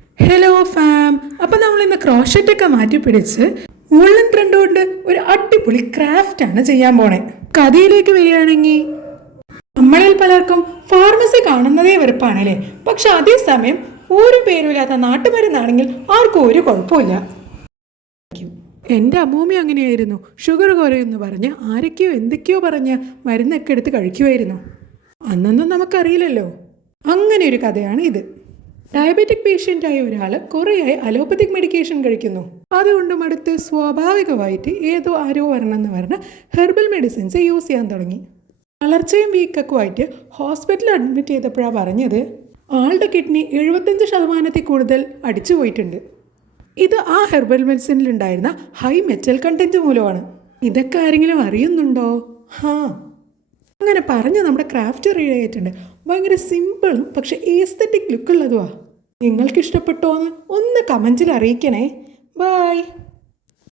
Hello farm. അപ്പം നമ്മൾ ഇന്ന് ക്രോഷറ്റൊക്കെ മാറ്റി പിടിച്ച് വൂളൻ ത്രെഡ് കൊണ്ട് ഒരു അടിപൊളി ക്രാഫ്റ്റ് ആണ് ചെയ്യാൻ പോണേ. കഥയിലേക്ക് വരികയാണെങ്കിൽ നമ്മളിൽ പലർക്കും ഫാർമസി കാണുന്നതേ വെറുപ്പാണല്ലേ. പക്ഷെ അതേസമയം ഒരു പേരുമില്ലാത്ത നാട്ടുമരുന്നാണെങ്കിൽ ആർക്കും ഒരു കുഴപ്പമില്ല. എൻ്റെ അമ്മൂമ്മ അങ്ങനെയായിരുന്നു. ഷുഗർ കുറയുമെന്ന് പറഞ്ഞ് ആരൊക്കെയോ എന്തൊക്കെയോ പറഞ്ഞ് മരുന്നൊക്കെ എടുത്ത് കഴിക്കുമായിരുന്നു. അന്നൊന്നും നമുക്കറിയില്ലല്ലോ. അങ്ങനെ ഒരു കഥയാണ് ഇത്. ഡയബറ്റിക് പേഷ്യൻ്റായ ഒരാൾ കുറേയായി അലോപ്പത്തിക് മെഡിക്കേഷൻ കഴിക്കുന്നു. അതുകൊണ്ട് അടുത്ത് സ്വാഭാവികമായിട്ട് ആരോ വരണമെന്ന് പറഞ്ഞ് ഹെർബൽ മെഡിസിൻസ് യൂസ് ചെയ്യാൻ തുടങ്ങി. വളർച്ചയും വീക്കൊക്കെ ആയിട്ട് ഹോസ്പിറ്റലിൽ അഡ്മിറ്റ് ചെയ്തപ്പോഴാണ് പറഞ്ഞത് ആളുടെ കിഡ്നി 75% കൂടുതൽ അടിച്ചു പോയിട്ടുണ്ട്. ഇത് ആ ഹെർബൽ മെഡിസിനിലുണ്ടായിരുന്ന ഹൈ മെറ്റൽ കണ്ടൻറ്റ് മൂലമാണ്. ഇതൊക്കെ ആരെങ്കിലും അറിയുന്നുണ്ടോ? അങ്ങനെ പറഞ്ഞ് നമ്മുടെ ക്രാഫ്റ്റ് റെഡി ആയിട്ടുണ്ട്. ഭയങ്കര സിമ്പിളും പക്ഷെ എസ്തെറ്റിക് ലുക്കുള്ളതുമാണ്. നിങ്ങൾക്ക് ഇഷ്ടപ്പെട്ടോ എന്ന് ഒന്ന് കമൻറ്റിൽ അറിയിക്കണേ. ബൈ.